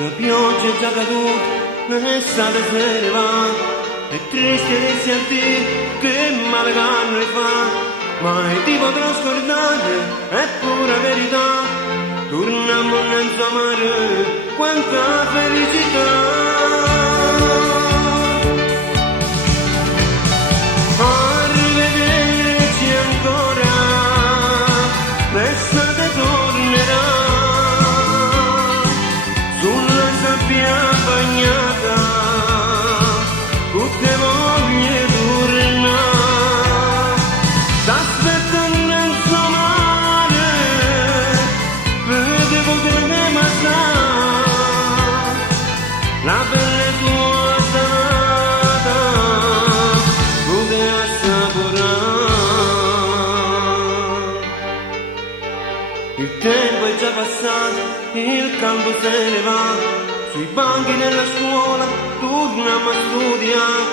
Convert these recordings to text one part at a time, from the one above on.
la pioggia è già caduta, l'estate se ne va, è triste di sentire che male canno fa, ma ti potrò scordare, è pura verità, torniamo nel suo mare, quanta felicità. Arrivederci ancora, l'estate tornerà, sulla sabbia bagnata, tutte voglie tornare, t'aspettano nel suo mare, per poter passare, la pelle tua sanata, poter assaporare. Il tempo è già passato, il campo se ne va, sui banchi della scuola torniamo a studiare,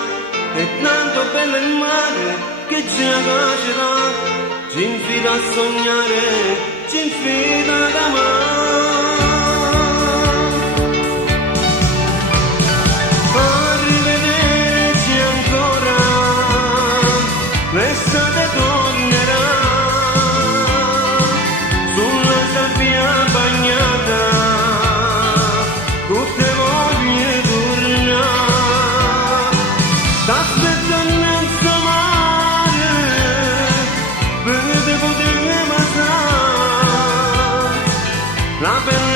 è tanto bello il mare che ci piacerà, ci infida a sognare, ci infida ad amare. Arrivederci ancora, l'estate tornerà, sulla sabbia bagnata, tutte voglie tornare, t'aspettano nel suo mare, per poter passare, la bella